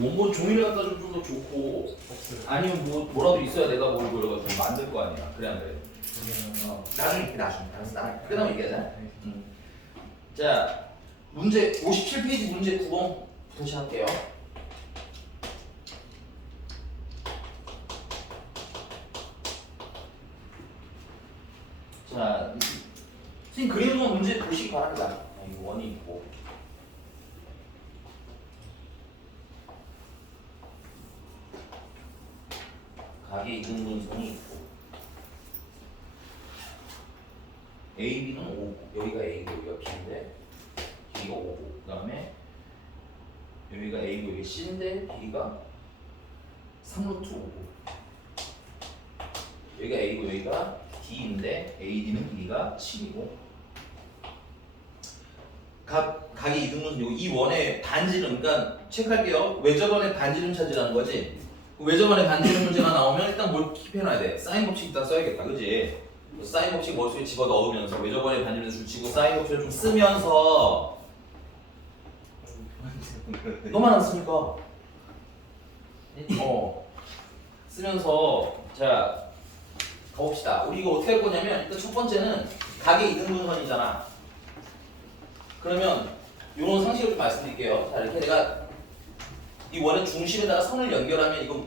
원본 종이를 갖다 좀 더 좋고 아니면 뭐라도 있어야 내가 뭘 그려가지고 만들 거 아니야. 그래 안 그래? 나중에 이렇게 나중에 끝나면 얘기하자. 자, 문제 57페이지 문제 9번부터 시작할게요. 자, 선생님 그리는 건 문제 보시기 바랍니다. 이거 원이 있고. 각의 이등분선이 있고. AB는 5고, 여기가 A고 여기가 B인데 길이가 5고, 그 다음에 여기가 A고 여기가 C인데 길이가 3루트 5고, 여기가 A고 여기가 D인데 AD는 길이가 7이고, 각의 이등분선 이 원의 반지름, 그러니까 체크할게요. 외접원의 반지름 찾으라는 거지. 외접원의 반지름 문제가 나오면 일단 뭘 킵해놔야 돼. 사인 법칙 일단 써야겠다, 그지? 사인 법칙 머릿속에 집어 넣으면서 외접원의 반지름 줄치고 사인 법칙을 좀 쓰면서. 너만 안 쓰니까. 쓰면서 자 가봅시다. 우리 이거 어떻게 할 거냐면 일단 첫 번째는 각의 이등분선이잖아. 그러면 이런 상식을 좀 말씀드릴게요. 자, 이렇게 내가 이 원의 중심에다가 선을 연결하면 이거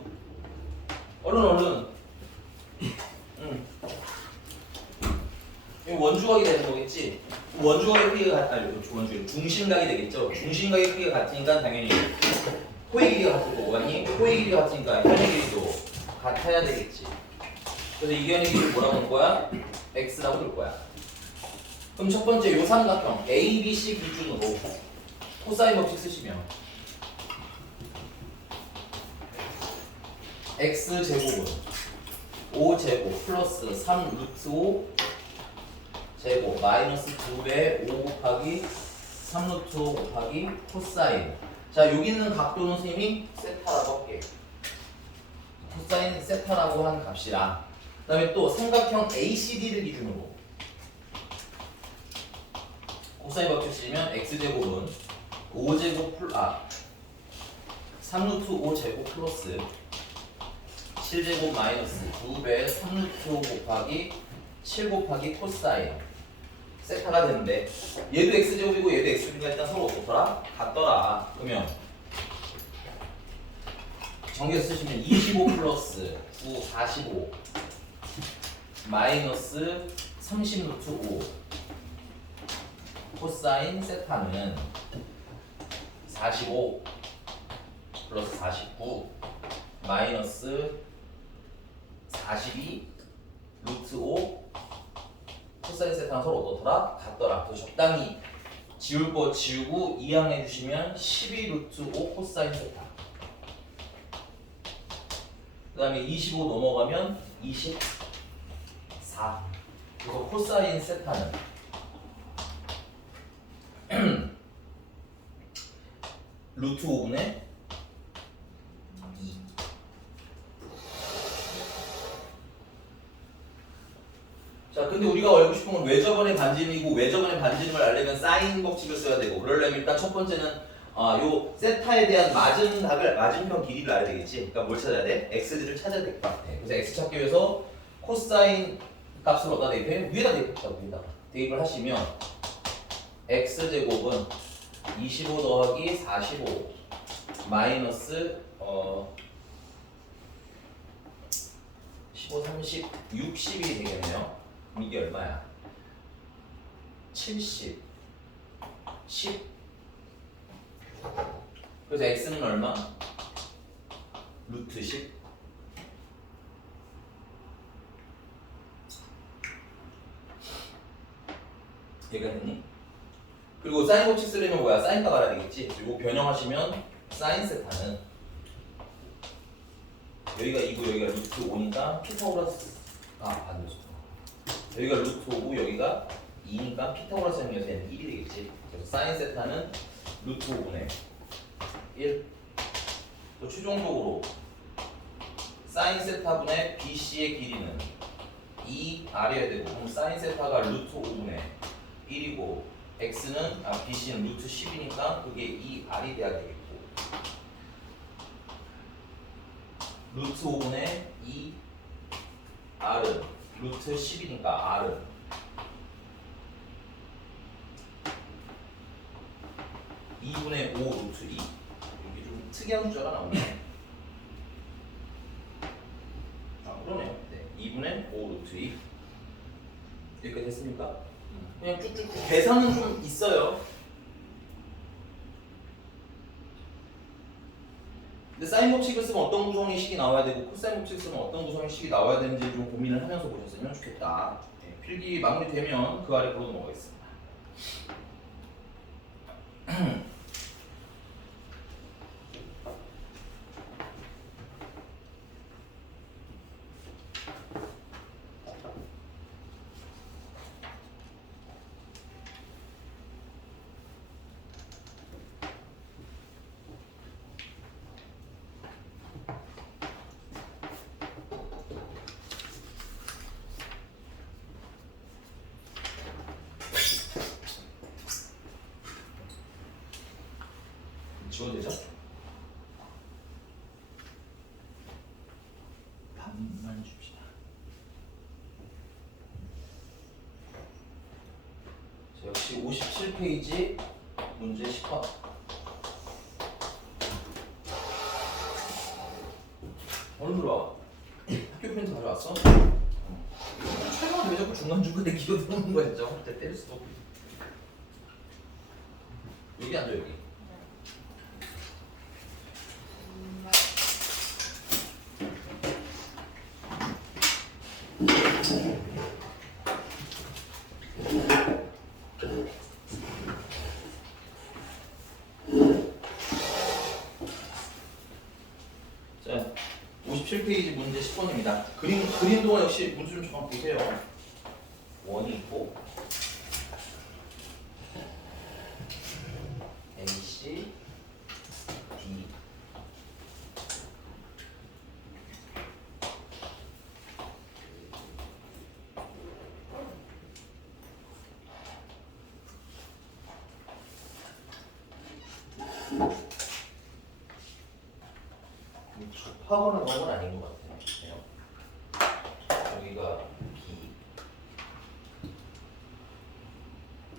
얼른 이 원주각이 되는 거겠지. 원주각의 크기가 중심각이 되겠죠. 중심각의 크기가 같으니까 당연히 코의 길이가 같을 거고, 아니 코의 길이가 같으니까 현의 길이도 같아야 되겠지. 그래서 이 현의 길이를 뭐라고 할 거야? x라고 할 거야. 그럼 첫 번째 요 삼각형 ABC 기준으로 코사인 법칙 쓰시면 x제곱은 5제곱 플러스 3루트 5 제곱 마이너스 2배 5 곱하기 3루트 5 곱하기 코사인. 자, 여기 있는 각도는 선생님이 세타라고 할게. 코사인 세타라고 하는 값이라. 그 다음에 또 삼각형 ACD를 기준으로 코사인 법칙 쓰면 x제곱은 5제곱 3루트 5제곱 플러스 7제곱 마이너스 2배 3루트 5 곱하기 7 곱하기 코사인 세타가 되는데, 얘도 x제곱이고 얘도 x제곱이니까 일단 서로 어떻더라? 같더라. 그러면 정리해서 쓰시면 25 플러스 9 45 마이너스 30 루트 5 코사인 세타는 45 플러스 49 마이너스 42 루트 5 코사인 세타는 서로 어떻더라? 같더라. 그래서 적당히 지울 거 지우고 이항해 주시면 12 루트 5 코사인 세타. 그 다음에 25 넘어가면 24. 그래서 코사인 세타는 루트 5분의 2. 자, 근데 우리가 알고 싶은 건 외접원의 반지름이고, 외접원의 반지름을 알려면 사인 법칙을 써야 되고, 그러려면 일단 첫 번째는 요 세타에 대한 맞은편 길이를 알아야 되겠지. 그러니까 뭘 찾아야 돼? x를 찾아야 될 것 같아. 그래서 x 찾기 위해서 코사인 값을 어디다 대입해? 위에다 대입했다고. 위에다가 대입을 하시면 x제곱은 25 더하기 45 마이너스 15, 30, 60이 되겠네요. 그럼 이게 얼마야? 70, 10. 그래서 x는 얼마? 루트 10. 얘가 됐니? 그리고 사인 법칙 쓰려면 뭐야? 사인값 알아야 되겠지? 그리고 변형하시면 사인 세타는 여기가 2고 여기가 루트 5니까 피타고라스 반대죠. 여기가 루트 5고 여기가 2니까 피타고라스 정리해서 얘는 1이 되겠지. 그래서 사인 세타는 루트 5분의 1. 또 최종적으로 사인 세타분의 BC의 길이는 2 R이어야 되고, 그럼 사인 세타가 루트 5분의 1이고 x는 BC는 루트 10이니까 그게 2R이 돼야 되겠고, 루트 5분의 2 R은 루트 10이니까 R은 2분의 5 루트 2. 이게 좀 특이한 숫자가 나오네. 아, 그러네요. 네, 2분의 5 루트 2. 이렇게 됐습니까? 그냥 쭉쭉 계산은 좀 있어요. 근데 사인 법칙을 쓰면 어떤 구성의 식이 나와야 되고 코사인 법칙을 쓰면 어떤 구성의 식이 나와야 되는지 좀 고민을 하면서 보셨으면 좋겠다. 네, 필기 마무리되면 그 아래 보러 넘어가겠습니다. 지워도 되죠? 반만 줍시다. 자, 역시 57페이지 문제 10번. 얼른 들어와. 학교 프린트 가져왔어? 촬영은 왜 자꾸 중간중간에 기어 들어오는 거야, 진짜. 때릴 수도 없고. 여기 앉아, 여기. 자, 57페이지 문제 10번입니다. 그림 동안 역시 문제 좀 잠깐 보세요. 원이 있고 AC, D. 좁하거나 그런 건 아닌 것 같아요. 여기가 B.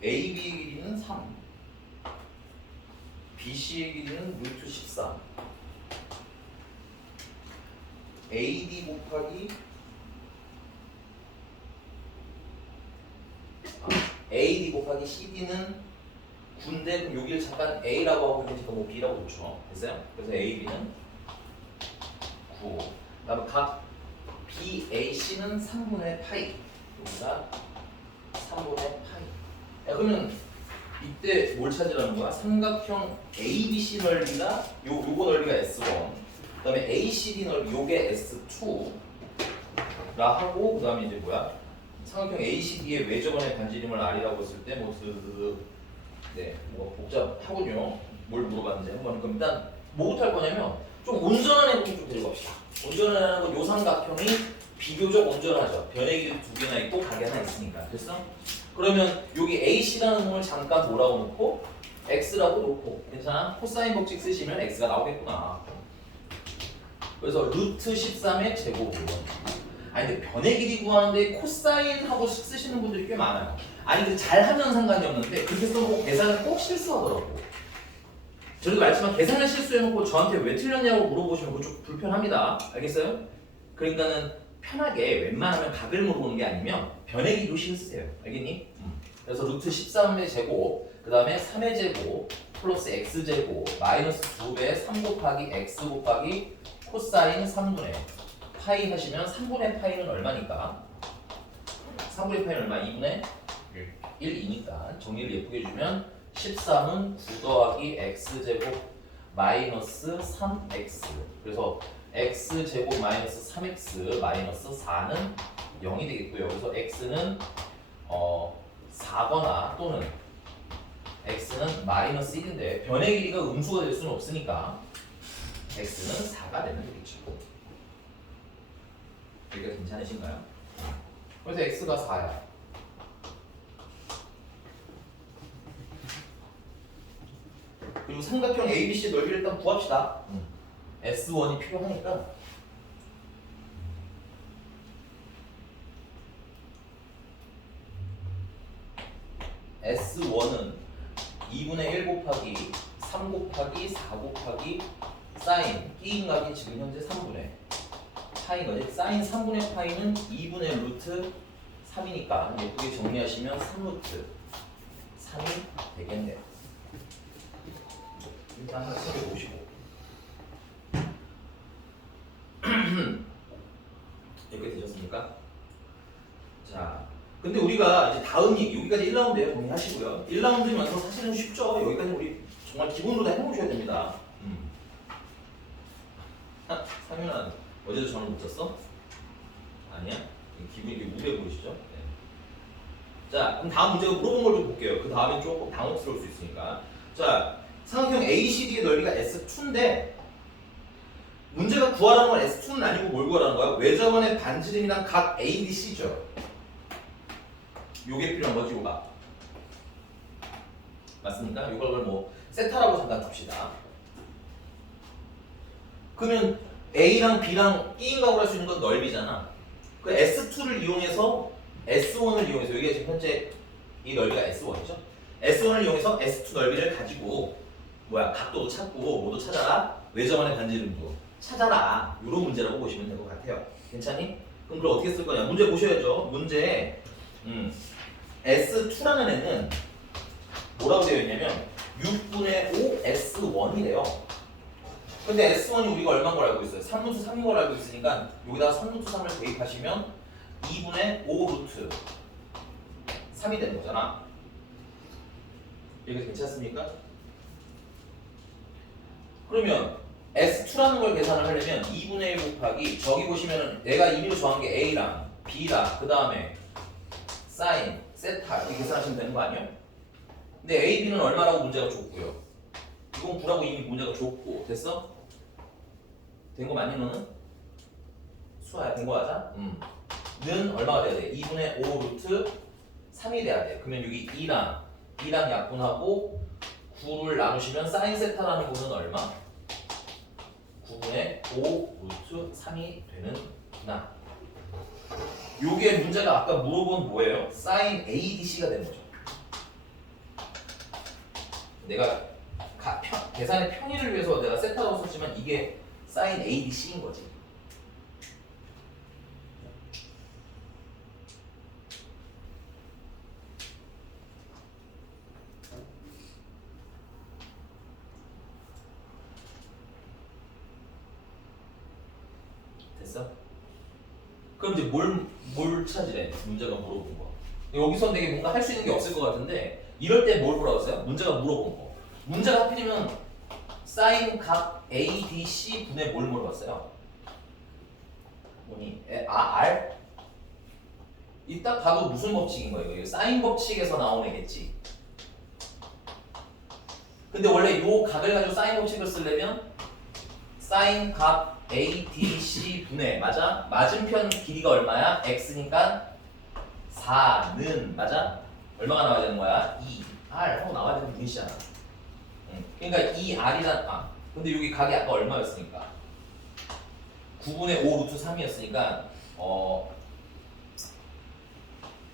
AB의 길이는 3. BC의 길이는 루트 13. AD 곱하기 AD 곱하기 CD는 9인데 그럼 여기를 잠깐 A라고 하고 있으니까 뭐 B라고 놓죠. 됐어요? 그래서 AB는 9. 그다음에 각 BAC는 3분의 파이. 여기가 3분의 파이. 야, 그러면 이때 뭘 찾으라는 거야? 삼각형 ABC 넓이가 요거 넓이가 S1. 그다음에 ACD 넓이 요게 S2라 하고 그다음에 이제 뭐야? 삼각형 ACD의 외접원의 반지름을 R이라고 했을 때 뭐 복잡하군요. 뭘 물어봤는지 한번 그럼 일단 뭐부터 할 거냐면 좀 온전한 애들 좀 데려갑시다. 온전한 건 요 삼각형이 비교적 온전하죠. 변의 길이 2개나 있고 각이 하나 있으니까. 됐어? 그러면 여기 AC라는 놈을 잠깐 뭐라고 놓고 X라고 놓고 괜찮아? 코사인 법칙 쓰시면 X가 나오겠구나. 그래서 루트 13의 제곱은 아니 근데 변의 길이 구하는데 코사인하고 쓰시는 분들이 꽤 많아요. 아니 근데 잘하면 상관이 없는데 그렇게 써놓고 계산을 꼭 실수하더라고. 저도 말했지만 계산을 실수해놓고 저한테 왜 틀렸냐고 물어보시면 그거 좀 불편합니다. 알겠어요? 그러니까는 편하게 웬만하면 각을 물어보는 게 아니면 변의 길이로 쓰세요. 알겠니? 그래서 루트 13의 제곱 그 다음에 3의 제곱 플러스 x제곱 마이너스 2배 3 곱하기 x 곱하기 코사인 3분의 파이 하시면 3분의 파이는 얼마니까? 3분의 파이는 얼마? 2분의 1이니까 정리를 예쁘게 해주면 13은 9 더하기 x제곱 마이너스 3x 그래서 x제곱 마이너스 3x 마이너스 4는 0이 되겠고요. 그래서 x는 4거나 또는 x는 마이너스 1인데 변의 길이가 음수가 될 수는 없으니까 x는 4가 되면 되겠죠. 여기가 괜찮으신가요? 그래서 x가 4야. 그리고 삼각형 ABC 넓이를 일단 구합시다. S1이 필요하니까 S1은 2분의 1 곱하기 3 곱하기 4 곱하기 사인 끼인 값이 지금 현재 3분의 파인 거지. 사인 3분의 파이는 2분의 루트 3이니까 예쁘게 정리하시면 3루트 3이 되겠네요. 일단 한 355 이렇게 되셨습니까? 자, 근데 우리가 이제 다음 얘기 여기까지 1라운드예요. 정리하시고요. 1라운드면서 사실은 쉽죠. 여기까지 우리 정말 기본으로 다 해놓으셔야 됩니다. 상윤아 어제도 전화 못 잤어? 아니야? 기분이 우울해 보이시죠? 네. 자, 그럼 다음 문제가 물어본 걸 좀 볼게요. 그 다음엔 조금 당혹스러울 수 있으니까. 자, 삼각형 ACD의 넓이가 S2인데 문제가 구하라는 건 S2는 아니고 뭘 구하라는 거야? 외접원의 반지름이랑 각 ADC죠. 요게 필요한 거지, 요가. 맞습니까? 요걸 뭐 세타라고 잠깐 둡시다. 그러면 A랑 B랑 끼인 값으로 할 수 있는 건 넓이잖아. 그 S2를 이용해서 S1을 이용해서 여기가 지금 현재 이 넓이가 S1이죠. S1을 이용해서 S2 넓이를 가지고 각도도 찾고 뭐도 찾아라. 외접원의 반지름도 찾아라. 이런 문제라고 보시면 될 것 같아요. 괜찮니? 그럼 그걸 어떻게 쓸 거냐? 문제 보셔야죠. 문제에 S2라는 애는 뭐라고 되어 있냐면 6분의 5 S1이래요. 근데 S1이 우리가 얼마인 걸 알고 있어요? 3루트 3인 걸 알고 있으니까 여기다가 3루트 3을 대입하시면 2분의 5 루트 3이 되는 거잖아. 이게 괜찮습니까? 그러면 S2라는 걸 계산을 하려면 2분의 1 곱하기 저기 보시면은 내가 임의로 정한 게 A랑 B랑 그 다음에 사인, 세타 이렇게 계산하시면 되는 거 아니에요? 근데 A, B는 얼마라고 문제가 줬고요. 이건 9라고 이미 문제가 줬고 됐어? 된 거 맞니 너는? 수아야 된 거 맞아? 는 얼마가 돼야 돼? 2분의 5 루트 3이 돼야 돼. 그러면 여기 2랑 약분하고 9를 나누시면 사인 세타라는 거는 얼마? 9분의 5 루트 3이 되는구나. 요게 문제가 아까 물어본 뭐예요? 사인 ADC가 되는 거죠. 내가 계산의 편의를 위해서 내가 세타라고 썼지만 이게 사인 ADC인 거지. 됐어? 그럼 이제 뭘 찾으래? 문제가 물어본 거. 여기서 되게 뭔가 할 수 있는 게 없을 것 같은데 이럴 때 뭘 보라고 했어요? 문제가 물어본 거. 문제가 하필이면 사인 각 ADC 분의 뭘 물어봤어요? 뭐니? R? 이딱 봐도 무슨 법칙인 거예요? 이거 사인 법칙에서 나온 애겠지. 근데 원래 요 각을 가지고 사인 법칙을 쓰려면 사인 각 ADC 분의 맞아? 맞은편 길이가 얼마야? X니까 4는 맞아? 얼마가 나와야 되는 거야? 2R 하고 나와야 되는 분이시잖아. 그러니까 2R이란 근데 여기 각이 아까 얼마였으니까 9분의 5 루트 3이었으니까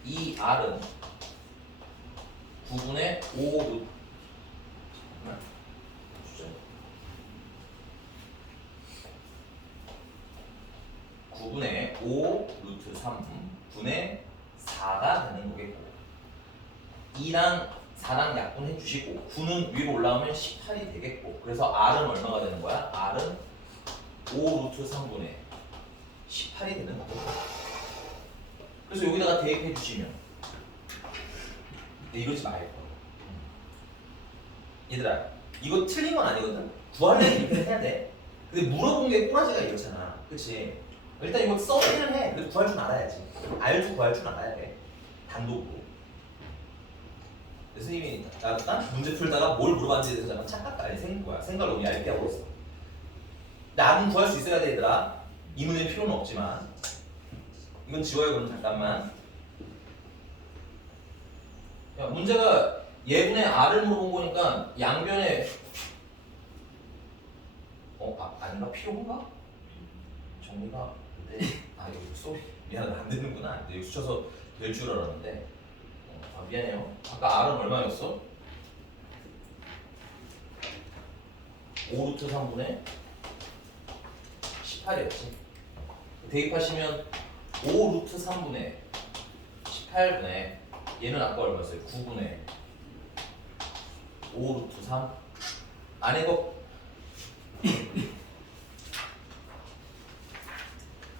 2R은 9분의 5 루트 잠깐만 주죠. 9분의 5 루트 3 분의 4가 되는 거겠고 2랑 4랑 약분해 주시고 9는 위로 올라오면 18이 되겠고 그래서 R은 얼마가 되는 거야? R은 5 루트 3분의 18이 되는 거고 그래서 여기다가 대입해 주시면 이러지 말고 얘들아 이거 틀린 건 아니거든 구하려면 이렇게 해야 돼 근데 물어본 게 꼬라지가 이렇잖아 그치? 일단 이거 써기는 해 근데 구할 줄 알아야지 알줄 구할 줄 알아야 돼 단독으로 선생님이 딱 문제 풀다가 뭘 물어봤는지에 대해서 잠깐 착각도 아니 생긴 거야. 생각을 너무 얇게 하고 있어. 나는 구할 수 있어야 돼 얘들아. 이 문제는 필요는 없지만 이건 지워요 그럼 잠깐만. 야, 문제가 예분의 R을 물어본 거니까 양변에 아닌가? 필요한가? 정리가 네. 이거 소리 미안하다 안 되는구나. 여기 수쳐서 될 줄 알았는데 아, 미안해요. 아까 R은 얼마였어? 5 루트 3분의 18이었지. 대입하시면 5 루트 3분의 18분의 얘는 아까 얼마였어요? 9분의 5 루트 3 안에 거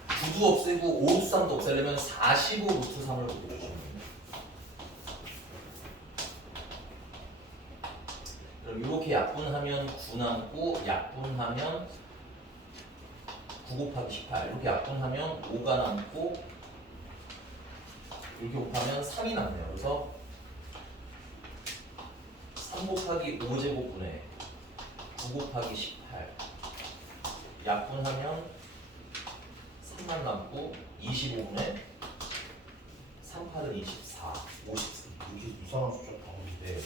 9도 없애고 5 루트 3도 없애려면 45 루트 3을 곱해주시면 됩니다. 그럼 이렇게 약분하면 9 남고 약분하면 9 곱하기 18 이렇게 약분하면 5가 남고 이렇게 곱하면 3이 남네요. 그래서 3 곱하기 5제곱분의 9 곱하기 18 약분하면 3만 남고 25분의 3팔은 24 54 이렇게 이상한 숫자 나오는데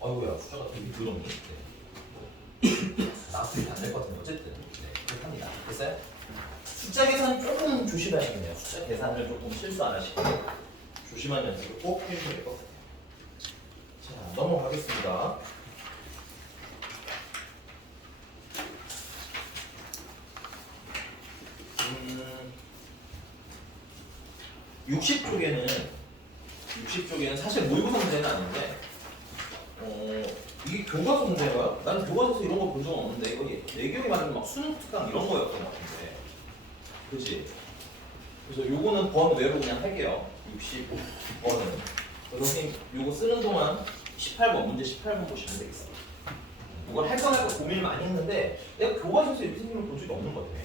아이고야 숫자가 되게 더럽니? 네. 나한테 안될 것 같은데 어쨌든 네, 그렇게 합니다. 됐어요? 숫자 계산 조금 조심하셔야겠네요. 숫자 계산을 조금 실수 안 하시고 조심한 연습을 꼭 해주셔야 될 것 같아요. 자, 넘어가겠습니다. 60쪽에는 사실 모의고사 문제는 아닌데 이게 교과서 문제가요? 나는 교과서에서 이런 거 본 적은 없는데 이거 내 기억에 맞으면 막 수능 특강 이런 거였던 것 같은데 그치? 그래서 요거는 번 외로 그냥 할게요. 60번은 그래서 선생님 요거 쓰는 동안 18번 문제 18번 보시면 되겠어요. 이걸 할까 말까 고민을 많이 했는데 내가 교과서에서 이렇게 생긴 걸 본 적이 없는 것 같아.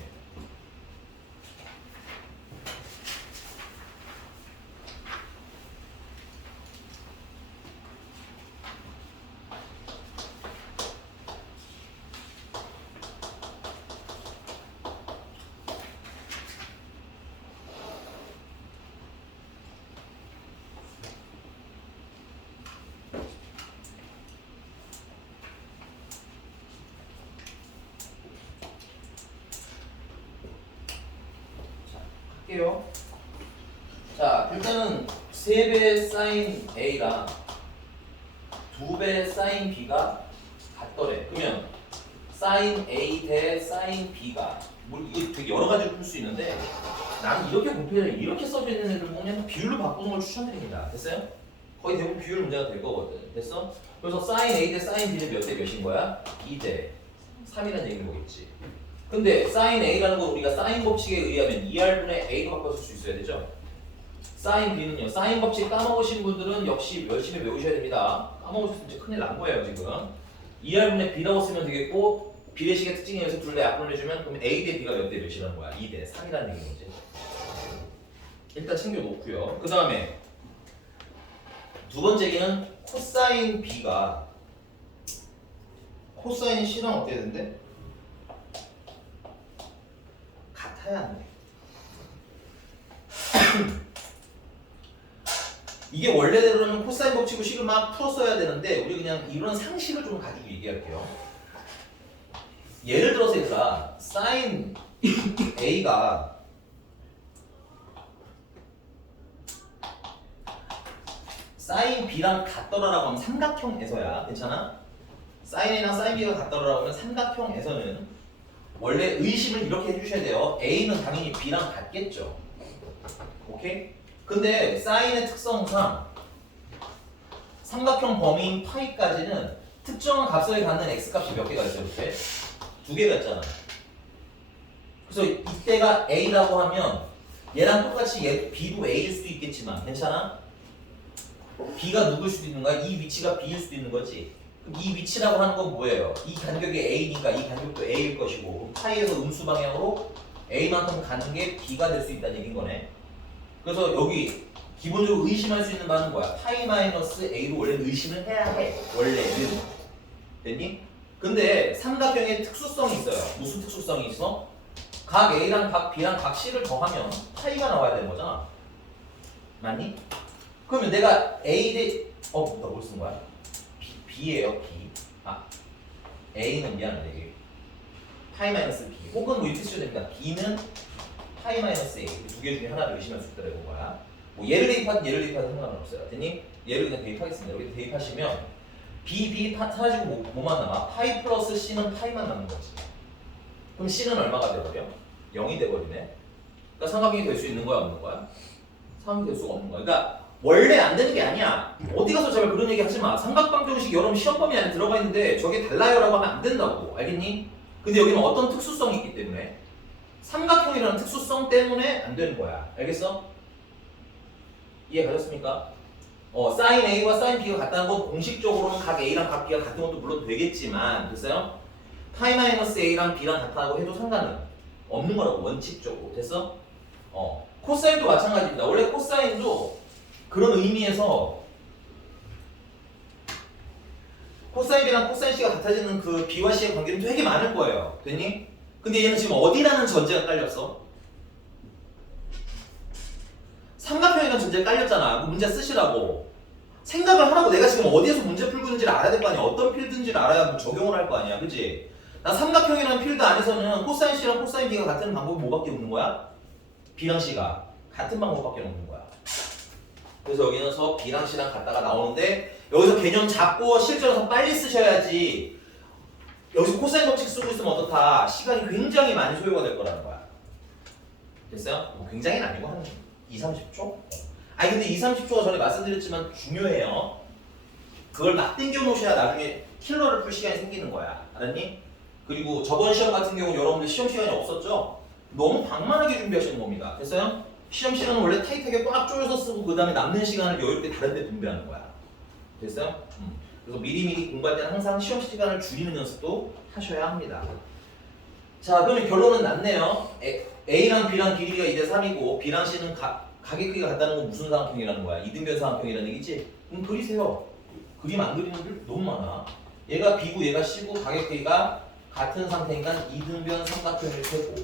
할게요. 자, 일단은 3배 사인 A랑 2배 사인 B가 같더래. 그러면 사인 A 대 사인 B가 뭐 이게 되게 여러 가지로 풀 수 있는데 나는 이렇게 공표를 이렇게 써져 있는 애들 보면 비율로 바꾸는 걸 추천드립니다. 됐어요? 거의 대부분 비율 문제가 될 거거든. 됐어? 그래서 사인 A 대 사인 B는 몇 대 몇인 거야? 2대 3이라는 얘기인 거겠지. 근데 사인 A라는 건 우리가 사인 법칙에 의하면 2R분의 A로 바꿔 쓸 수 있어야 되죠? 사인 B는요. 사인 법칙 까먹으신 분들은 역시 열심히 외우셔야 됩니다. 까먹으셨으면 이제 큰일 난 거예요 지금. 2R분의 B라고 쓰면 되겠고 비례식의 특징에 의해서 둘 다 약분을 해주면 그럼 A 대 B가 몇 대 몇이라는 거야? 2대 3이라는 얘기인 거지. 일단 챙겨놓고요. 그 다음에 두 번째 얘기는 코사인 B가 코사인 C랑 어때야 되는데? 같아야 한대. 이게 원래대로는 코사인 법칙을 식을 막 풀었어야 되는데 우리 그냥 이런 상식을 좀 가지고 얘기할게요. 예를 들어서 얘들아 사인 A가 사인 B랑 같더라라고 하면 삼각형에서야 괜찮아? 사인 A랑 사인 B가 같더라라고 하면 삼각형에서는 원래 의심을 이렇게 해주셔야 돼요. A는 당연히 B랑 같겠죠. 오케이? 근데 사인의 특성상 삼각형 범위인 파이까지는 특정한 값을 갖는 x값이 몇 개가 있어요? 이렇게? 2개가 있잖아. 그래서 이때가 A라고 하면 얘랑 똑같이 얘 B도 A일 수도 있겠지만 괜찮아? B가 누구일 수도 있는 거야? 이 위치가 B일 수도 있는 거지. 그럼 이 위치라고 하는 건 뭐예요? 이 간격이 A니까 이 간격도 A일 것이고 파이에서 음수 방향으로 A만큼 가는 게 B가 될 수 있다는 얘기인 거네. 그래서 여기 기본적으로 의심할 수 있는 바는 뭐야? 파이 마이너스 A로 원래 의심을 해야 해. 원래는. 됐니? 근데 삼각형의 특수성이 있어요. 무슨 특수성이 있어? 각 A랑 각 B랑 각 C를 더하면 파이가 나와야 되는 거잖아. 맞니? 그러면 내가 A 대 나 뭘 쓴 거야? B예요, B. A는 미안하네. 이게 파이 마이너스 B. 혹은 뭐 이렇게 쓰셔도 됩니다. B는 파이 마이너스 A. 두 개 중에 하나를 의심할 수 있다는 거야. 뭐 얘를 대입하든 얘를 대입하든 상관은 없어요. 됐니? 얘를 그냥 대입하겠습니다. 여기 대입하시면 B 사라지고 뭐만 남아? 파이 플러스 C는 파이만 남는 거지. 그럼 C는 얼마가 돼버려? 0이 돼버리네. 그러니까 삼각형이 될 수 있는 거야 없는 거야? 삼각형이 될 수가 없는 거야. 그러니까 원래 안 되는 게 아니야. 어디 가서 제발 그런 얘기 하지 마. 삼각방정식 여러분 시험 범위 안에 들어가 있는데 저게 달라요라고 하면 안 된다고. 알겠니? 근데 여기는 어떤 특수성이 있기 때문에 삼각형이라는 특수성 때문에 안 되는 거야. 알겠어? 이해 가셨습니까? 사인 A와 사인 B가 같다는 건 공식적으로는 각 A랑 각 B가 같은 것도 물론 되겠지만 됐어요? 파이 마이너스 A랑 B랑 같다고 해도 상관은 없는 거라고 원칙적으로. 됐어? 코사인도 마찬가지입니다. 원래 코사인도 그런 의미에서 코사인 B랑 코사인 C가 같아지는 그 B와 C의 관계는 되게 많을 거예요. 됐니? 근데 얘는 지금 어디라는 전제가 깔렸어? 삼각형이라는 전제가 깔렸잖아. 그 문제 쓰시라고. 생각을 하라고. 내가 지금 어디에서 문제 풀고 있는지를 알아야 될 거 아니야. 어떤 필드인지를 알아야 적용을 할 거 아니야. 그치? 나 삼각형이라는 필드 안에서는 코사인 C랑 코사인 B가 같은 방법이 뭐밖에 없는 거야? B랑 C가 같은 방법밖에 없는 거야. 그래서 여기서 B랑 C랑 같다가 나오는데 여기서 개념 잡고 실전에서 빨리 쓰셔야지. 여기서 코사인 법칙 쓰고 있으면 어떻다. 시간이 굉장히 많이 소요가 될 거라는 거야. 됐어요? 뭐 굉장히는 아니고 한 2, 30초? 아니 근데 2, 30초가 전에 말씀드렸지만 중요해요. 그걸 막 땡겨 놓으셔야 나중에 킬러를 풀 시간이 생기는 거야. 알았니? 그리고 저번 시험 같은 경우 여러분들 시험 시간이 없었죠? 너무 방만하게 준비하시는 겁니다. 됐어요? 시험 시간은 원래 타이트하게 꽉 조여서 쓰고 그 다음에 남는 시간을 여유롭게 다른 데 분배하는 거야. 됐어요? 그래서 미리미리 공부할 때는 항상 시험 시간을 줄이는 연습도 하셔야 합니다. 자, 그러면 결론은 났네요. A랑 B랑 길이가 2대 3이고 B랑 C는 가계 크기가 같다는 건 무슨 삼각형이라는 거야? 이등변 삼각형이라는 얘기지? 그럼 그리세요. 그림 안 그리는 분 너무 많아. 얘가 B고 얘가 C고 가계 크기가 같은 상태니까 이등변 삼각형일 테고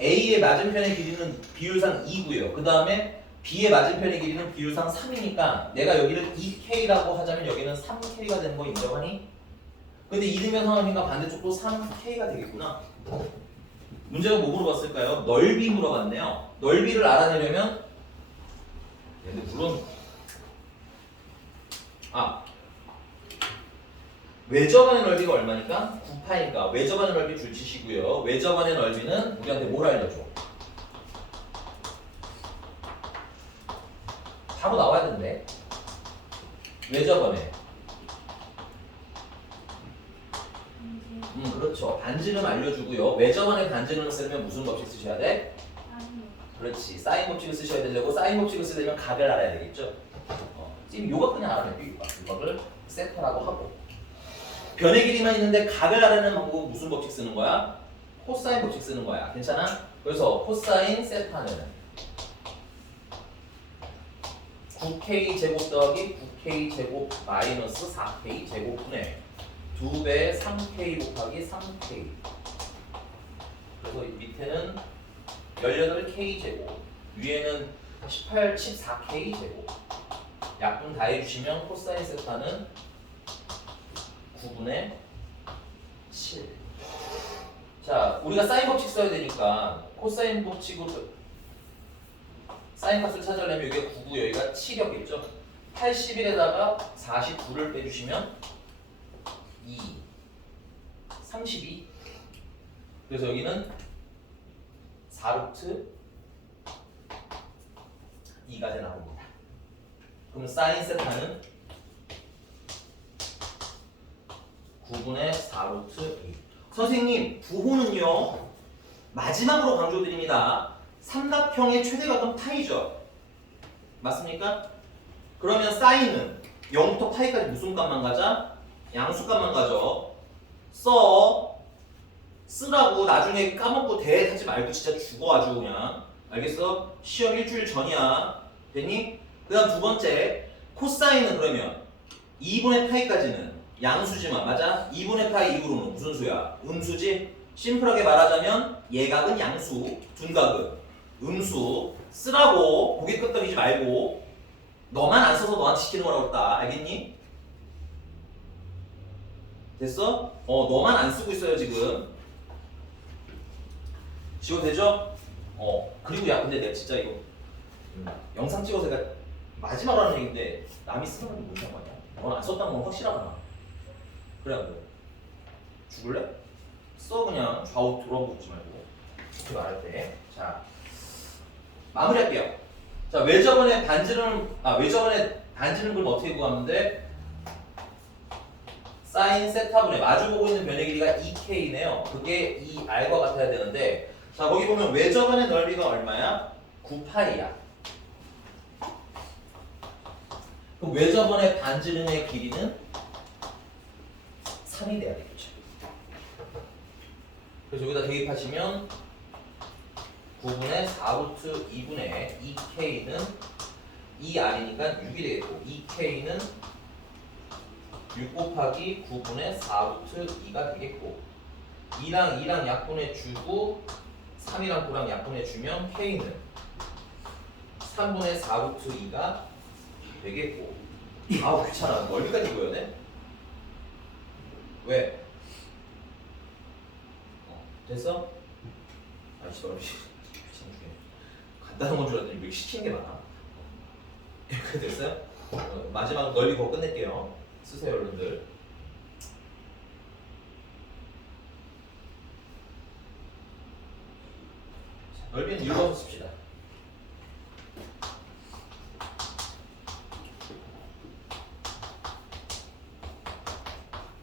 A의 맞은편의 길이는 비율상 2고요. 그 다음에 B의 맞은편의 길이는 비율상 3이니까 내가 여기를 2K라고 하자면 여기는 3K가 되는 거 인정하니? 근데 이등변 삼각형과 반대쪽도 3K가 되겠구나. 문제가 뭐 물어봤을까요? 넓이 물어봤네요. 넓이를 알아내려면 근데 물론 외접안의 넓이가 얼마니까? 9파니까 외접안의 넓이 줄치시고요. 외접안의 넓이는 우리한테 뭘 알려줘? 바로 나와야 된대. 외접안의 그렇죠. 반지름 알려주고요. 외접안의 반지름을 쓰려면 무슨 법칙 쓰셔야 돼? 그렇지. 사인 법칙을 쓰셔야 되려고 사인 법칙을 쓰려면 각을 알아야 되겠죠. 지금 요거 그냥 알아내요. 이거를 세타라고 하고 변의 길이만 있는데 각을 알아내는 방법은 무슨 법칙 쓰는 거야? 코사인 법칙 쓰는 거야. 괜찮아? 그래서 코사인 세타는 9K 제곱 더하기 9K 제곱 마이너스 4K 제곱분의 2배 3K 곱하기 3K. 그래서 밑에는 18K 제곱, 위에는 14K 제곱. 약분 다 해주시면 코사인 세타는 9분의 7. 자, 우리가 사인 법칙 써야 되니까 코사인 법칙으로 사인 값을 찾으려면 여기가 9고 여기가 7이었겠죠? 81에다가 49를 빼주시면 2, 32. 그래서 여기는 4루트 2가 나옵니다. 그럼 사인 세타는 9분의 4루트 2. 선생님, 부호는요 마지막으로 강조드립니다. 삼각형의 최대각은 파이죠. 맞습니까? 그러면 사인은 0부터 파이까지 무슨 값만 가자? 양수값만 가죠. 쓰라고 나중에 까먹고 대하지 말고 진짜 죽어 아주 그냥. 알겠어? 시험 일주일 전이야. 됐니? 그 다음 두 번째 코사인은 그러면 2분의 파이까지는 양수지만 맞아? 2분의 파이 이후로는 무슨 수야? 음수지? 심플하게 말하자면 예각은 양수, 둔각은 음수. 쓰라고 고개 끄덕이지 말고 너만 안 써서 너한테 시키는 거라고 했다. 알겠니? 됐어? 너만 안 쓰고 있어요 지금. 지워도 되죠? 그리고 야 근데 내가 진짜 이거 영상 찍어서 내가 마지막으로 하는 얘기인데 남이 쓰는 건 뭔 상관이야? 넌 안 썼다는 건 확실하구나. 그래 안 그래? 죽을래? 써 그냥 좌우 돌아보지 말고. 이렇게 말할 때. 자 마무리할게요. 자 외접원의 반지름 그럼 어떻게 구하면 돼? 사인 세타분의 마주보고 있는 변의 길이가 2K네요. 그게 이 R과 같아야 되는데 자 거기 보면 외접원의 넓이가 얼마야? 9파이야. 그럼 외접원의 반지름의 길이는 3이 돼야 되겠죠. 그래서 여기다 대입하시면 9분의 4루트 2분의 2K는 2R이니까 6이 되겠고 2K는 6 곱하기 9분의 4루트 2가 되겠고 2랑 2랑 약분해 주고 3이랑 9랑 약분해 주면 K는 3분의 4루트 2가 되겠고 아우 귀찮아 멀리까지 보여야 돼? 왜? 됐어? 아이씨 너무 귀찮은 중에 간단한 건 줄 알았더니 왜 이렇게 시키는 게 많아. 이렇게 됐어요? 마지막 넓이 보고 끝낼게요. 쓰세요 여러분들. 넓이는 읽어서 씁시다.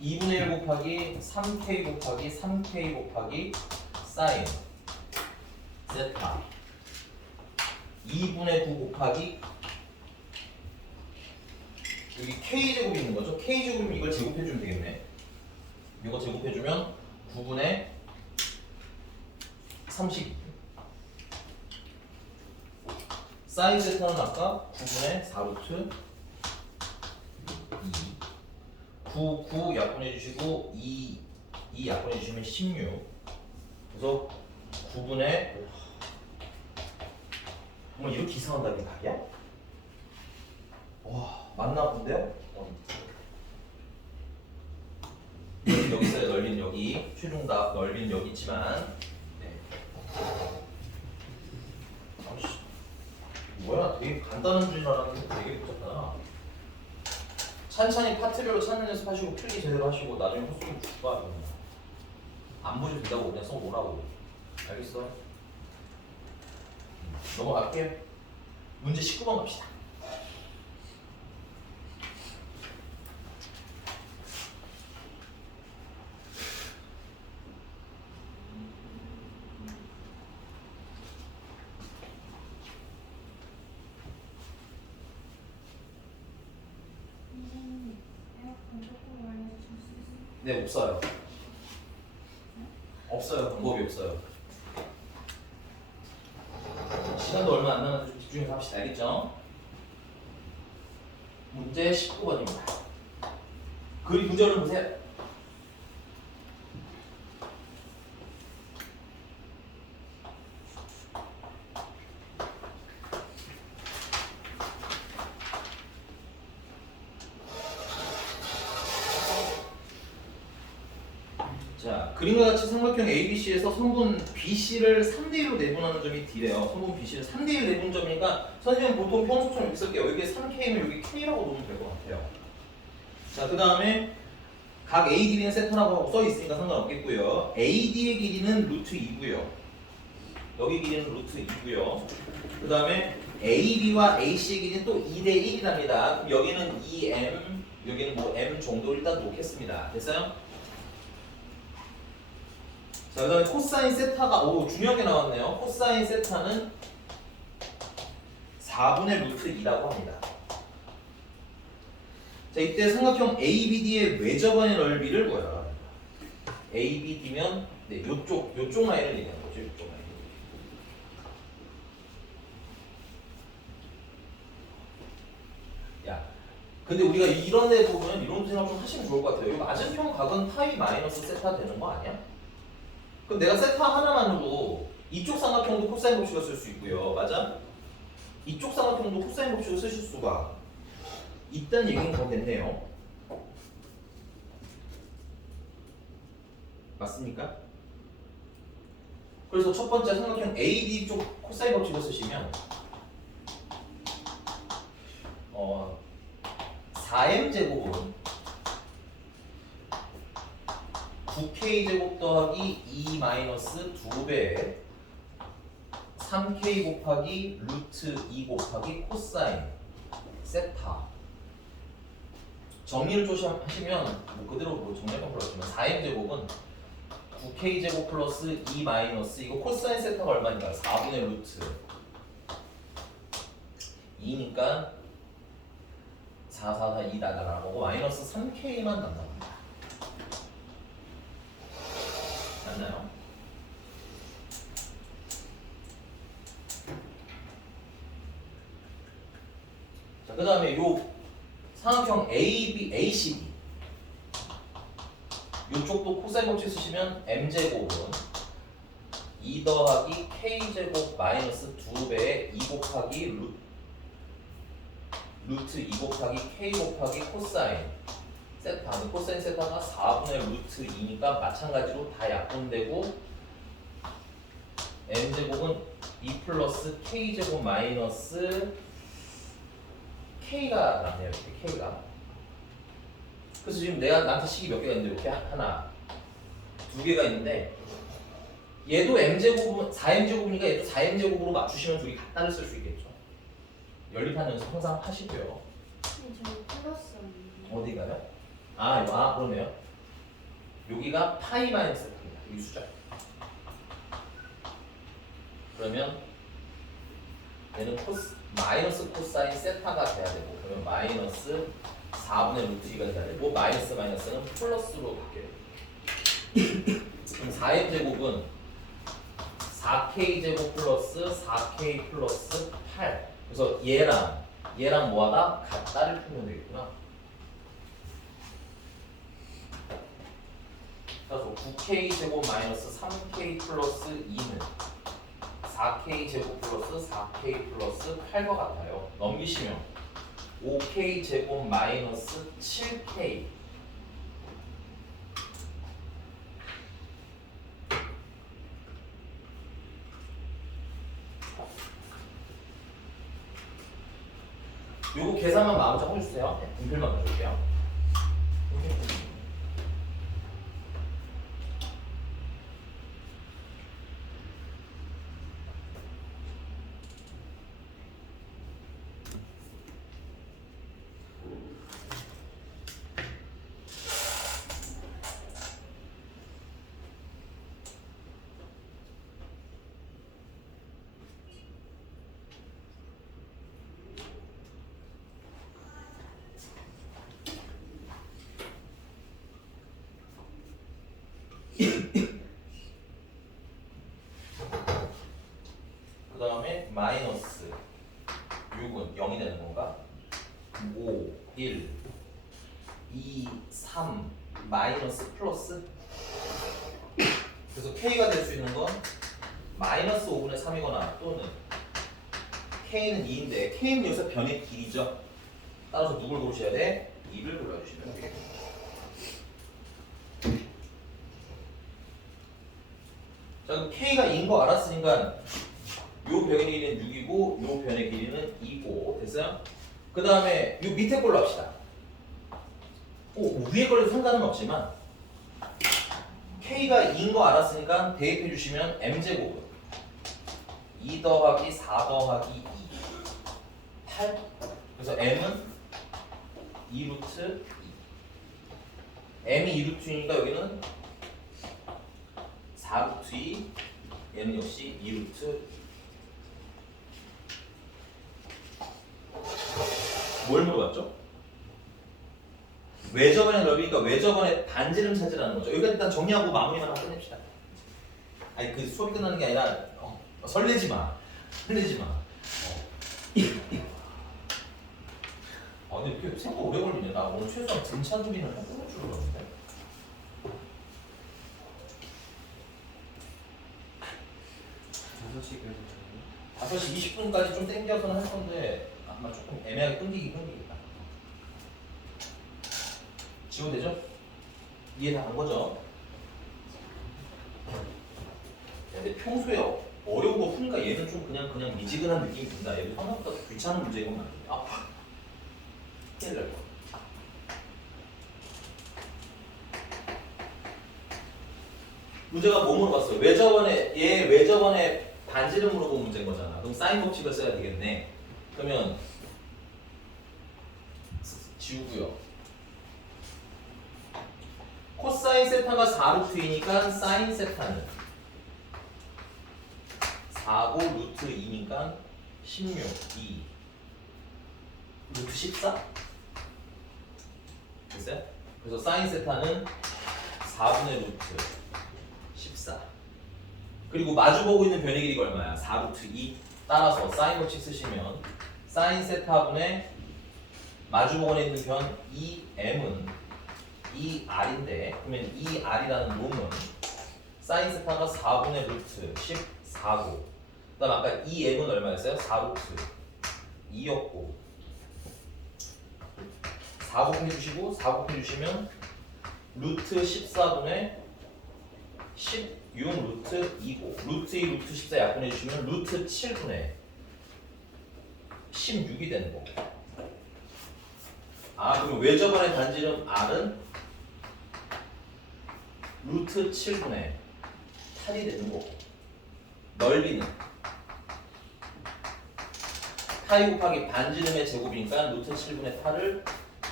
2분의 1 곱하기 3K 곱하기 3K 곱하기 사인 세타 2분의 9 곱하기 여기 K제곱이 있는 거죠? K제곱이면 이걸 제곱해주면 되겠네. 이거 제곱해주면 9분의 30 사인 세타는 아까 9분의 4루트 2 9 약분해 주시고 2 약분해 주시면 16 그래서 9분의 정말 이렇게 이상한다는 각이야? 와 맞나 본데요? 여기 있어요. 넓이는 여기 최종답 넓이는 여기 있지만 네. 아이씨 뭐야 되게 간단한 줄 알았는데 되게 복잡하다. 찬찬히 파트별로 찾는 연습하시고 필기 제대로 하시고 나중에 헛소리 죽봐. 안 보셔도 된다고 그냥 써보라고. 알겠어? 넘어갈게요. 문제 19번 갑시다. 네, 없어요. 없어요. 방법이 없어요. 시간도 얼마 안 남아서 좀 집중해서 합시다. 알겠죠? 문제 19번입니다. 그림 구절을 보세요. 자, 그림과 같이 삼각형 ABC에서 성분 BC를 3대1로 내분하는 점이 D래요. 성분 BC를 3대1 내분 점이니까 선생님은 보통 평소처럼 이렇게 쓸게요. 여기 3K면 여기 K라고 놓으면 될 것 같아요. 자, 그 다음에 각 A 길이는 세타라고 써 있으니까 상관없겠고요. AD의 길이는 루트 2고요. 여기 길이는 루트 2고요. 그 다음에 AB와 AC의 길이는 또 2대 1이랍니다. 그럼 여기는 2M, 여기는 뭐 M 정도 일단 놓겠습니다. 됐어요? 자, 그 다음에 코사인 세타가 중요한 게 나왔네요. 코사인 세타는 4분의 루트 2라고 합니다. 자, 이때 삼각형 ABD의 외접원의 넓이를 구하라. ABD면 네, 요쪽 라인을 얘기하는 거죠. 요쪽 라인. 야, 근데 우리가 이런 데 보면 이런 생각 좀 하시면 좋을 것 같아요. 이 맞은편 각은 파이 마이너스 세타 되는 거 아니야? 그럼 내가 세타 하나만으로 이쪽 삼각형도 코사인 법칙을 쓸 수 있고요. 맞아? 이쪽 삼각형도 코사인 법칙을 쓰실 수가 있다는 얘기는 거겠네요. 맞습니까? 그래서 첫 번째 삼각형 AD 쪽 코사인 법칙을 쓰시면 4m 제곱은 9k 제곱 더하기 2 마이너스 2배에 3k 곱하기 루트 2 곱하기 코사인 세타. 정리를 조심하시면 뭐 그대로 뭐 정리할 건 그렇지만 4m 제곱은 9k 제곱 플러스 2 마이너스 이거 코사인 세타가 얼마니까 4분의 루트 2니까 4, 4, 4, 2 나가고 마이너스 3k만 남는다. 맞나요? 자, 그 다음에 요 삼각형 ACB 요쪽도 코사인 법칙 쓰시면 m제곱은 2 더하기 k제곱 마이너스 2배의 2 곱하기 루트 2 곱하기 k 곱하기 코사인 세타. 코사인 세타가 4분의 루트 2니까 마찬가지로 다 약분되고 m제곱은 2 플러스 k제곱 마이너스 k가 남네요. 이렇게 k가. 그래서 지금 내가 나한테 식이 몇 개가 있는데 이렇게 하나, 두 개가 있는데 얘도 m제곱은 4m제곱이니까 얘도 4m제곱으로 맞추시면 둘이 같다를 쓸 수 있겠죠. 연립한 연습 항상 하시고요. 저희 플러스 어디가요? 아 그러네요. 여기가 파이 마이너스 세타입니다. 여기 숫자. 그러면 얘는 마이너스 코사인 세타가 돼야 되고 그러면 마이너스 4분의 루트 2가 돼야 되고 마이너스 마이너스는 플러스로 바뀌어요. 그럼 4m 제곱은 4k 제곱 플러스 4k 플러스 8. 그래서 얘랑 뭐하다 같다를 풀면 되겠구나. 그래서 9k 제곱 마이너스 3k 플러스 2는 4k 제곱 플러스 4k 플러스 8과 같아요. 넘기시면 5k 제곱 마이너스 7k 요거 계산만 마음껏 해주세요. 분필만 가져올게요. 그 다음에 마이너스 6은 0이 되는 건가? 5, 1, 2, 3, 마이너스 플러스. 그래서 K가 될 수 있는 건 마이너스 5분의 3이거나 또는 K는 2인데 K는 여기서 변의 길이죠. 따라서 누굴 고르셔야 돼? 2를 골라주시면 되겠습니다. 자, 그럼 K가 2인 거 알았으니까 요 변의 길이는 6이고 요 변의 길이는 2고 됐어요? 그 다음에 요 밑에 걸로 합시다. 위에 걸로 상관은 없지만 K가 2인 거 알았으니까 대입해 주시면 M제곱은 2 더하기 4 더하기 2 8. 그래서 M은 2루트 2. M이 2루트이니까 여기는 4루트 2. 얘는 역시 2루트. 뭘 물어봤죠? 외접원의 넓이니까 외접원의 단지름 찾으라는 거죠. 여기까지 일단 정리하고 마무리만 하고 끝냅시다. 아니 그 수업이 끝나는 게 아니라 설레지 마. 설레지 마. 근데 이렇게 생각 오래 걸리네. 나 오늘 최소한 등차 소리는 한 끊을 줄 알았는데. 그래서 5시 20분까지 좀 땡겨서는 할 건데 아마 조금 애매하게 끊기겠다. 지워되죠? 이해 다 간 거죠? 근데 평소에 어려운 거 푸니까 얘는 좀 그냥 미지근한 느낌이 든다. 얘도 생각보다 귀찮은 문제인 건 맞는데. 큰일 날 거. 문제가 뭐 물어봤어요? 왜 저번에 반지름 물어본 문제인 거잖아. 그럼 사인 법칙을 써야 되겠네. 그러면 지우고요. 코사인 세타가 4루트이니까 사인 세타는 4고 루트 2니까 16, 2 루트 14? 됐어요? 그래서 사인 세타는 4분의 루트 14. 그리고 마주보고 있는 변의 길이가 얼마야? 4루트 2. 따라서 사인 법칙 쓰시면 사인 세타분의 마주보고 있는 변 2m은 2r인데 그러면 2r이라는 놈은 사인 세타가 4분의 루트 14고 그 다음 아까 2m은 얼마였어요? 4루트 2였고 4 곱해주시고 4 곱해주시면 루트 14분의 16 루트 2고 루트 2 루트 14 약분해주시면 루트 7분의 16이 되는 거고 아 그럼 왜 저번에 반지름 r은 루트 7분의 8이 되는 거고 넓이는 파이 곱하기 반지름의 제곱이니까 루트 7분의 8을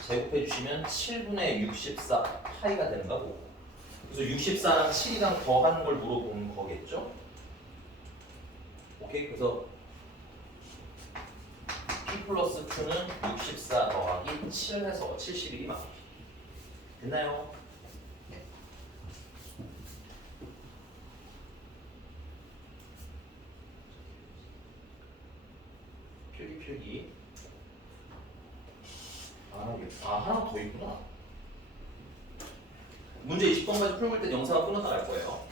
제곱해 주시면 7분의 64 파이가 되는 거고 그래서 64랑 7이랑 더하는 걸 물어보는 거겠죠? 오케이 그래서 P 플러스 2는 64 더하기 7 해서 71이 맞습니다. 됐나요? 필기 하나 더 있구나. 문제 20번까지 풀고 때 영상을 끊었다 갈 거예요.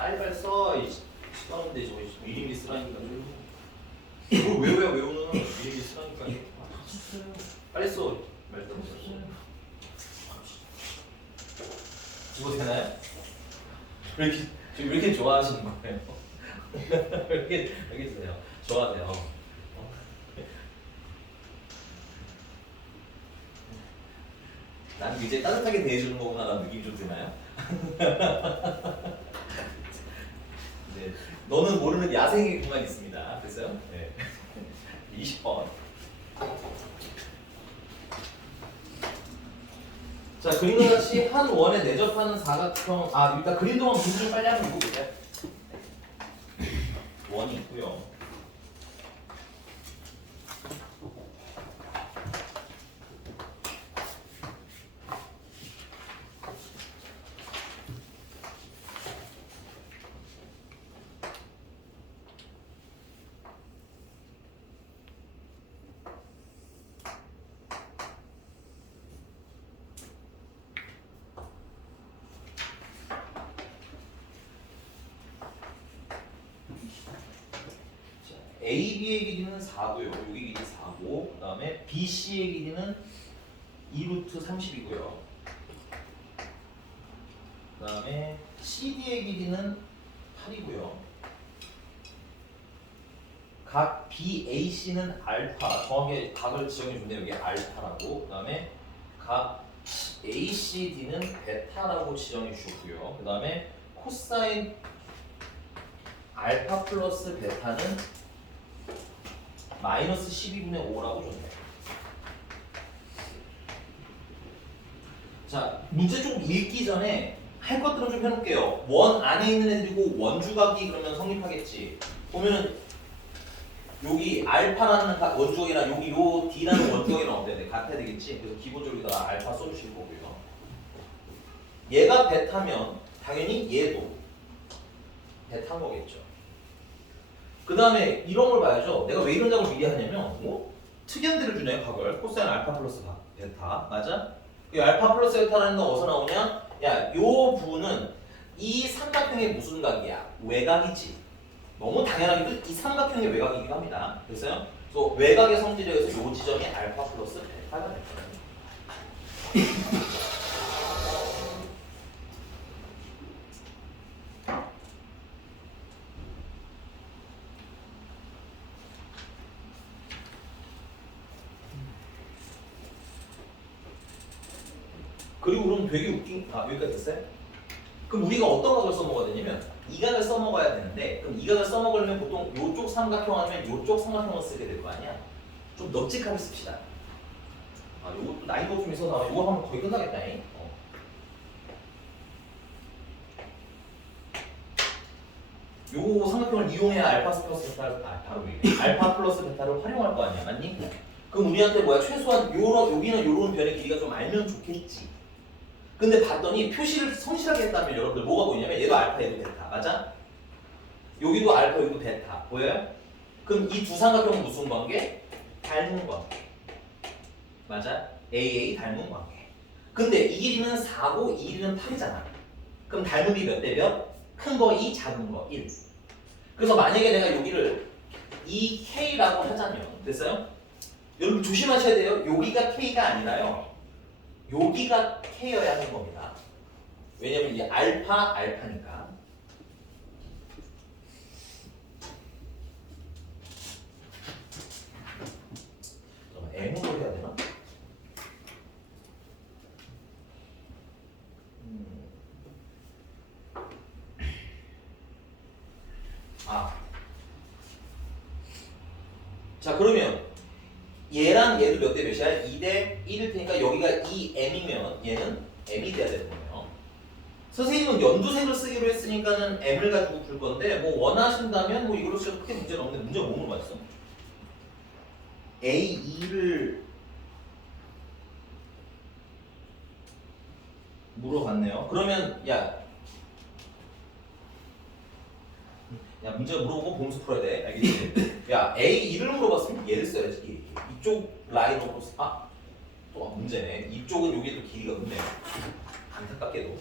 빨리빨리 써. 써는데 저거 미리미리 쓰라니까. 이걸 왜 외우는 미리미리 쓰라니까. 빨리 써. 말씀 이거 되나요? 왜 이렇게 좋아하시는 거예요? 왜 이렇게 드세요? 좋아하세요. 난 이제 따뜻하게 대해주는 거구나 라는 느낌이 좀 드나요? 네, 너는 모르는 야생의 공간이 있습니다. 됐어요? 네. 20번. 자, 그림과 같이 한 원에 내접하는 사각형. 일단 그림 동안 문제 좀 빨리 한번 읽어보세요. 원이 있고요. AB의 길이는 4고요. 여기 길이 4고 그 다음에 BC의 길이는 2루트 30이고요. 그 다음에 CD의 길이는 8이고요. 각 BAC는 알파, 정확하게 각을 지정해준대요. 여기 알파라고. 그 다음에 각 ACD는 베타라고 지정해 주셨고요. 그 다음에 코사인 알파 플러스 베타는 마이너스 12분의 5라고 줬네요. 자, 문제 좀 읽기 전에 할 것들은 좀 해놓을게요. 원 안에 있는 애들이고 원주각이 그러면 성립하겠지. 보면은 여기 알파라는 원주각이랑 여기 요 D라는 원주각이랑 어때야 돼? 같아야 되겠지. 그래서 기본적으로 여기다가 알파 써주실 거고요. 얘가 베타면 당연히 얘도 베타인 거겠죠. 그 다음에 이런 걸 봐야죠. 내가 왜 이런 작업을 미리 하냐면 특이한데를 주네요. 각을 코사인 알파 플러스 베타 맞아? 이 알파 플러스 베타라는 거 어디서 나오냐? 야, 요 부분은 이 삼각형의 무슨 각이야? 외곽이지. 너무 당연하게도 이 삼각형의 외곽이기도 합니다. 됐어요? 그래서 외곽의 성질에서 요 지점이 알파 플러스 베타가 될 거예요. 그리고 그럼 되게 웃긴 여기까지 됐어요? 그럼 우리가 어떤 각을 써먹어야 되냐면 이 각을 써먹어야 되는데 그럼 이 각을 써먹으려면 보통 요쪽 삼각형 아니면 요쪽 삼각형을 쓰게 될 거 아니야? 좀 널찍하게 씁시다. 요것도 난이도 좀 있어서 요거 하면 거의 끝나겠다. 요 삼각형을 이용해야 알파 플러스 베타를 알파 플러스 베타를 활용할 거 아니야, 맞니? 그럼 우리한테 뭐야 최소한 여기는 요런 변의 길이가 좀 알면 좋겠지. 근데 봤더니 표시를 성실하게 했다면 여러분들 뭐가 보이냐면 얘도 알파 얘도 베타 맞아? 여기도 알파 여기도 베타 보여요? 그럼 이 두 삼각형은 무슨 관계? 닮은 관계 맞아? AA 닮은 관계. 근데 이 길이는 4고 이 길이는 8이잖아. 그럼 닮음이 몇 대 몇? 큰 거 2, 작은 거 1. 그래서 만약에 내가 여기를 2K라고 하자면 됐어요? 여러분 조심하셔야 돼요. 여기가 K가 아니라요. 여기가 K여야 하는 겁니다. 왜냐면 이게 알파니까. M으로 해야 되나? 자 그러면 얘랑 얘도 몇 대 몇이야? 2대 1일 테니까 여기가 2m이면 얘는 m이 돼야 되는 거예요. 선생님은 연두색을 쓰기로 했으니까는 m을 가지고 풀 건데 뭐 원하신다면 뭐 이걸로 쓰셔도 크게 문제는 없는데 문제가 뭐 물어봤어? A2를 물어봤네요. 그러면 야 문제가 물어보고 보면서 풀어야 돼. 알겠지? 야 A2를 물어봤으면 얘를 써야지. 이쪽 라인으로 또 문제네. 이쪽은 여기 또 길이가 없네. 안타깝게도.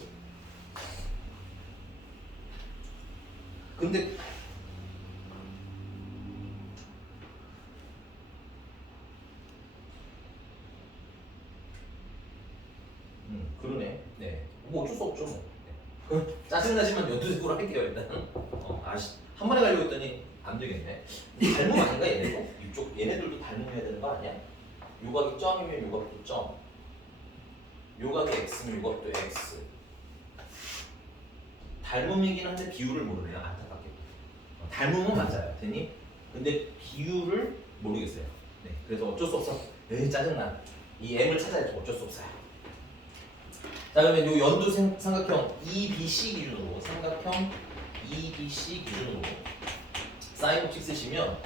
근데 그러네. 네. 뭐 어쩔 수 없죠. 뭐. 짜증나지만 연두색으로 할게요 일단. 한 번에 가려고 했더니 안 되겠네. 닮음 아닌가 얘네도? 이쪽 얘네들도 닮음해야 되는 거 아니야? 요각이 점이면 요각도 점. 요각이 x면 요각도 x. 닮음이긴 한데 비율을 모르네요. 안타깝게. 닮음은 맞아요. 됐니? 근데 비율을 모르겠어요. 네. 그래서 어쩔 수 없어. 짜증나. 이 m을 찾아야지 어쩔 수 없어요. 자 그러면 요 연두 삼각형 EBC 기준으로 삼각형 EBC 기준으로 사인 법칙 쓰시면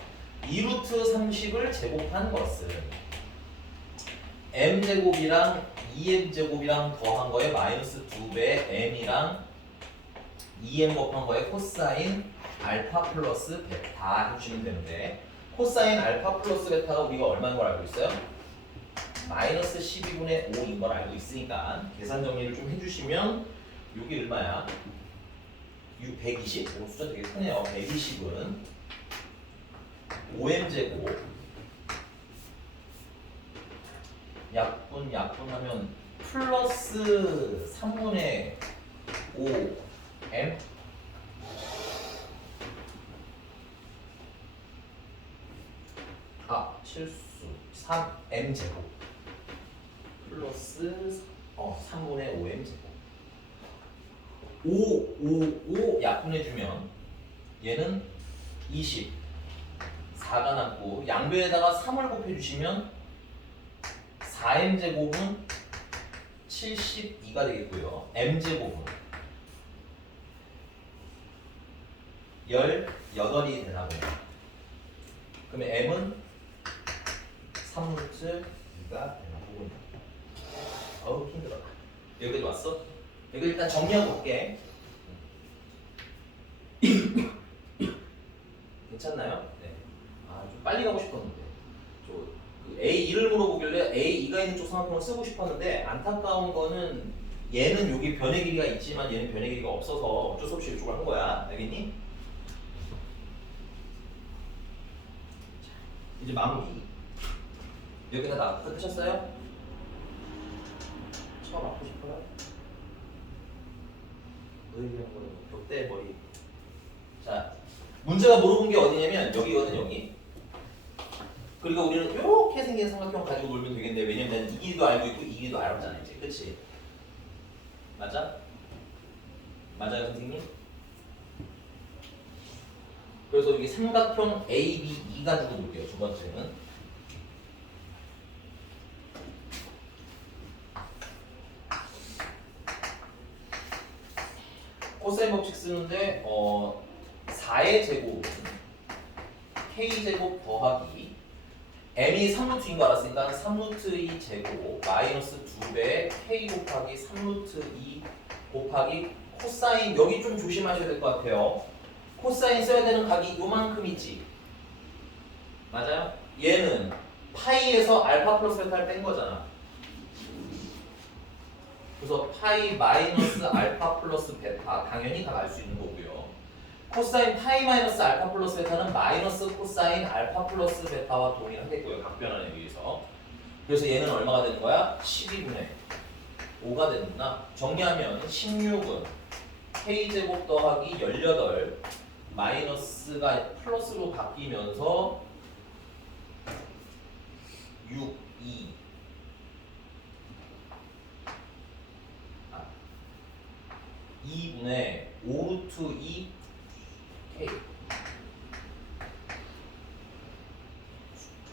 2루트 30을 제곱한 것은 m제곱이랑 2m제곱이랑 더한 거에 마이너스 2배 m이랑 2m 곱한 거에 코사인 알파 플러스 베타 해주시면 되는데 코사인 알파 플러스 베타가 우리가 얼마인 걸 알고 있어요? 마이너스 12분의 5인 걸 알고 있으니까 계산 정리를 좀 해주시면 이게 얼마야? 120? 숫자 되게 크네요. 120은 5m제곱 약분하면 플러스 3분의 5m 실수 3m제곱 플러스 3분의 5m제곱 5 약분해주면 얘는 20 4가 남고 양변에다가 3을 곱해주시면 4m제곱은 72가 되겠고요. m제곱은 18이 되나 보네요. 그러면 m은 3루트 2가 되나 보군요. 어우 힘들어. 여기까지 왔어? 여기 일단 정리하고 볼게. 괜찮나요? 네. 아, 좀 빨리 가고 싶었는데. 그 A2를 물어보길래 A2가 있는 쪽 삼각형을 쓰고 싶었는데 안타까운 거는 얘는 여기 변의 길이가 있지만 얘는 변의 길이가 없어서 어쩔 수 없이 이쪽을 한 거야. 알겠니? 자, 이제 마무리. 여기 다 끝으셨어요? 처음 하고 싶어요? 의견 격대 머리. 자, 문제가 물어본 게 어디냐면 여기거든 여기. 그리고 우리는 이렇게 생긴 삼각형 가지고 놀면 되겠는데 왜냐면 이 길이도 알고 있고 이 길이도 알았잖아 이제. 그치? 맞아? 맞아요 선생님? 그래서 여기 삼각형 A, B, E 가지고 놀게요. 두 번째는 코사인 법칙 쓰는데 4의 제곱은 K제곱 더하기 m이 3루트인 거 알았으니까 3루트 2 제곱 마이너스 2배 K 곱하기 3루트 2 곱하기 코사인. 여기 좀 조심하셔야 될 것 같아요. 코사인 써야 되는 각이 요만큼이지. 맞아요? 얘는 파이에서 알파 플러스 베타를 뺀 거잖아. 그래서 파이 마이너스 알파 플러스 베타 당연히 다 알 수 있는 거고요. 코사인 파이 마이너스 알파 플러스 베타는 마이너스 코사인 알파 플러스 베타와 동일하겠고요. 각변환에 의해서. 그래서 얘는 얼마가 되는 거야? 12분의 5가 되는구나. 정리하면 16은 K제곱 더하기 18 마이너스가 플러스로 바뀌면서 6, 2분의 5루트 2 K.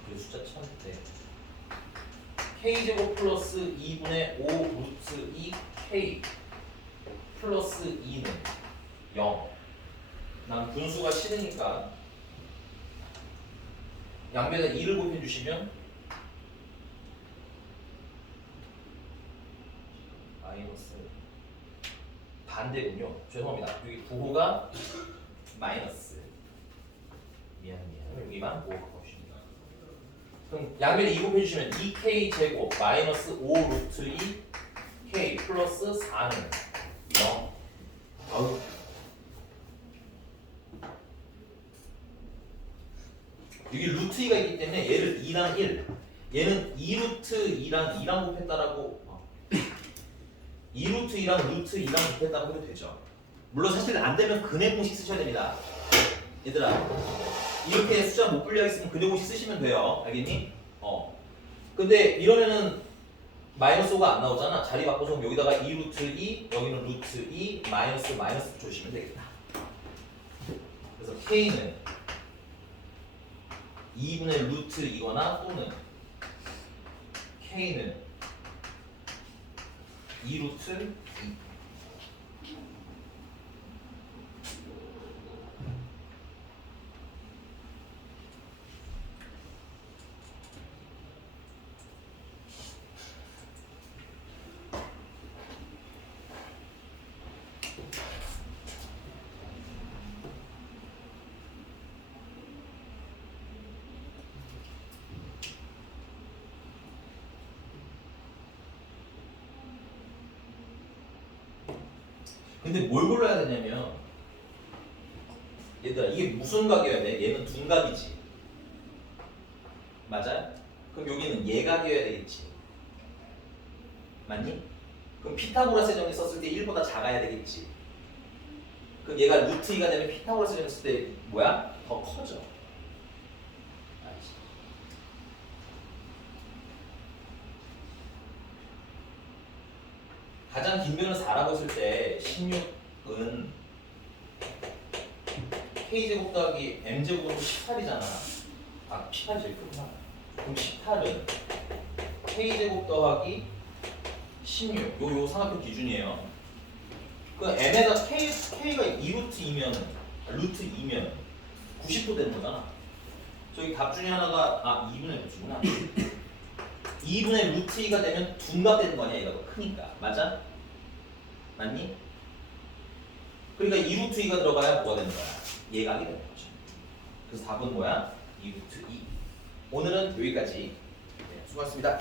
그 숫자 참 돼. K제곱 플러스 2분의 5 루트 2 K 플러스 2는 0. 난 분수가 싫으니까 양변에 2를 곱해주시면 마이너스 반대군요. 죄송합니다. 여기 부호가 마이너스. 미안. 여기만 5 곱합시다. 그럼 양변에 2 곱해주시면 2K 제곱 마이너스 5 루트 2 K 플러스 4는 0. 아우. 여기 루트 2가 있기 때문에 얘를 2랑 1, 얘는 2루트 2랑 2랑 곱했다라고 2루트 2랑 루트 2랑 곱했다고 해도 되죠. 물론 사실 안 되면 근해 공식 쓰셔야 됩니다. 얘들아, 이렇게 숫자 못 분리하겠으면 근해 공식 쓰시면 돼요. 알겠니? 근데 이러면은 마이너스 5가 안 나오잖아. 자리 바꿔서 여기다가 2루트 2, 여기는 루트 2, 마이너스 주시면 되겠다. 그래서 K는 2분의 루트 2거나 또는 K는 2루트 2. 근데 뭘 골라야 되냐면 얘들아 이게 무슨 각이어야 돼? 얘는 둔각이지. 맞아? 그럼 여기는 얘각이어야 되겠지. 맞니? 그럼 피타고라스 정리 썼을 때 1보다 작아야 되겠지. 그럼 얘가 루트 2가 되면 피타고라스 정리 썼을 때 뭐야? 더 커져. 알지? 가장 긴 변을 4라고 했을 때 16은 K제곱 더하기 M제곱으로 18이잖아. 18이 제일 크구나. 그럼 18은 K제곱 더하기 16. 요 삼각형 기준이에요. 그 n에다 k가 2루트 2면 루트 2면 90도 되는 거잖아. 저기 답 중에 하나가 2분의 루트구나. 2분의 루트 2가 되면 둔갑 되는 거 아니야? 얘가 더 크니까. 맞아? 맞니? 그러니까 2루트 2가 들어가야 뭐가 되는 거야? 얘가 하게 되는 거지. 그래서 답은 뭐야? 2루트 2. 오늘은 여기까지. 네, 수고하셨습니다.